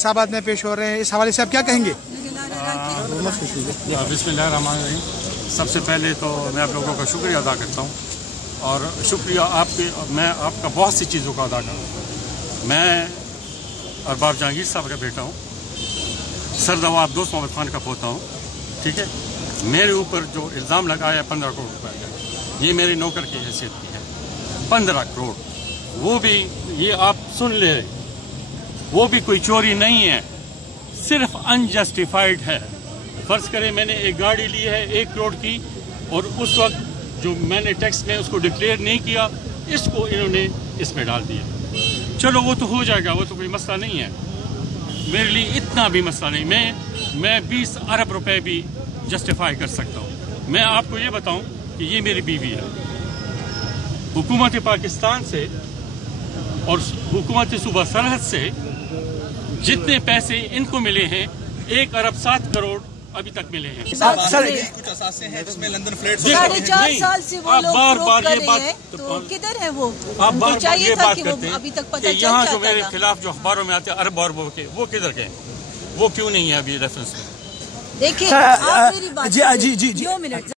हिसाबात में पेश हो रहे हैं, इस हवाले से आप क्या कहेंगे? बिस्मिल्लाहिर्रहमानिर्रहीम। सबसे पहले तो मैं आप लोगों का शुक्रिया अदा करता हूँ और शुक्रिया मैं आपका बहुत सी चीज़ों का अदा करूँ। मैं अरबाब जहांगीर साहब का बेटा हूँ, सर नवाब दोस्त मोहम्मद खान का पोता हूँ। ठीक है, मेरे ऊपर जो इल्ज़ाम लगाया 15 करोड़ रुपए का, ये मेरे नौकर की हैसियत की है। 15 करोड़, वो भी ये आप सुन ले, वो भी कोई चोरी नहीं है, सिर्फ अनजस्टिफाइड है। फर्ज करें मैंने एक गाड़ी ली है 1 करोड़ की और उस वक्त जो मैंने टैक्स में उसको डिक्लेयर नहीं किया, इसको इन्होंने इसमें डाल दिया। चलो वो तो हो जाएगा, वो तो कोई मसला नहीं है, मेरे लिए इतना भी मसला नहीं। मैं 20 अरब रुपए भी जस्टिफाई कर सकता हूँ। मैं आपको ये बताऊं कि ये मेरी बीवी है। हुकूमत पाकिस्तान से और हुकूमत सूबा सरहद से जितने पैसे इनको मिले हैं 1 अरब 7 करोड़ अभी तक मिले हैं। सर कुछ असासे हैं जिसमें लंदन फ्लैट्स 4.5 साल से वो लोग बार ये बात तो किधर है वो? आप बार ये बात करते हैं अभी तक पता यहाँ जो मेरे खिलाफ जो अखबारों में आते हैं अरब और वो किधर गए? वो क्यों नहीं है अभी रेफरेंस में? देखिए, आप मेरी बात जी 2 मिनट